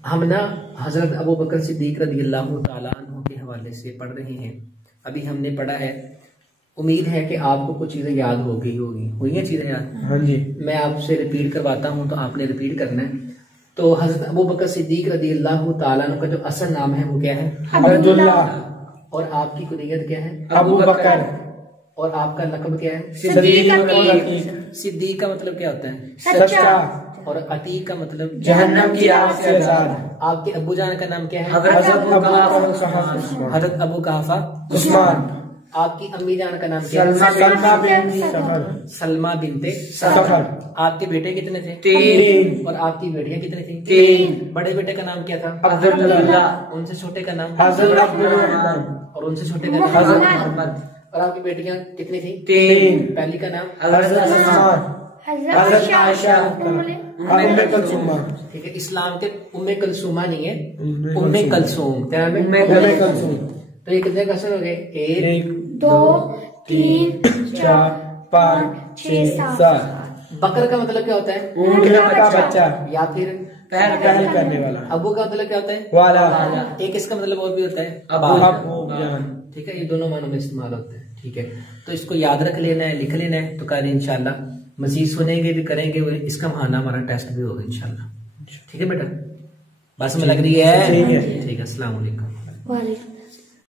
हम ना हजरत अबू बकर सिद्दीक रज़ियल्लाहु ताला अन्हु के हवाले से पढ़ रहे हैं। अभी हमने पढ़ा है, उम्मीद है कि आपको कुछ चीजें याद हो गई होगी। हुई हैं चीजें याद? हाँ जी। मैं आपसे रिपीट करवाता हूँ तो आपने रिपीट करना है। तो हजरत अबू बकर सिद्दीक रज़ियल्लाहु ताला अन्हु का जो असल नाम है वो क्या है? अब्दुल्ला। और आपकी कुनियत क्या है? अबू बकर। और आपका लक़ब क्या है? सिद्दीक। सिद्दीक का मतलब क्या होता है? सच्चा। और अतीक का मतलब जहन्नम की आग से आजाद। आपके अब्बू जान का नाम क्या है? हजरत अबू कहाफा उस्मान। आपकी अम्मी जान का नाम क्या है? सलमा बिनते सफर। आपके बेटे कितने थे? 3। और आपकी बेटियां कितनी थी? 3। बड़े बेटे का नाम क्या था? अब्दुल्ला। उनसे छोटे का नाम? हजरत अब्दुर्रहमान। और उनसे छोटे का नाम? हजरत मोहम्मद। और आपकी बेटियां कितनी थी? 3। पहली का नाम? हजरत उस्मान। हजरत आयशा। उम्मे कुलसूमा। ठीक है, इस्लाम के उम्मे कलसूमा नहीं है, उम्मे कलसूम। क्या नाम है? उम्मे कुलसूम। तो ये कितने क्वेश्चन हो गए? 1 2 3 4 5 6 7। बकर का मतलब क्या होता है? ऊंट का बच्चा। या फिर पहल करने वाला। अबू का मतलब क्या होता है? वाला। एक इसका मतलब और भी होता है अबू जान। ठीक है, ये दोनों मानों में इस्तेमाल होते हैं। ठीक है, तो इसको याद रख लेना है, लिख लेना है। तो कल इंशाल्लाह मजीद सुनेंगे भी, करेंगे, इसका बहाना हमारा टेस्ट भी होगा इंशाल्लाह। ठीक है बेटा, बस में लग रही है? ठीक है, अस्सलाम वालेकुम।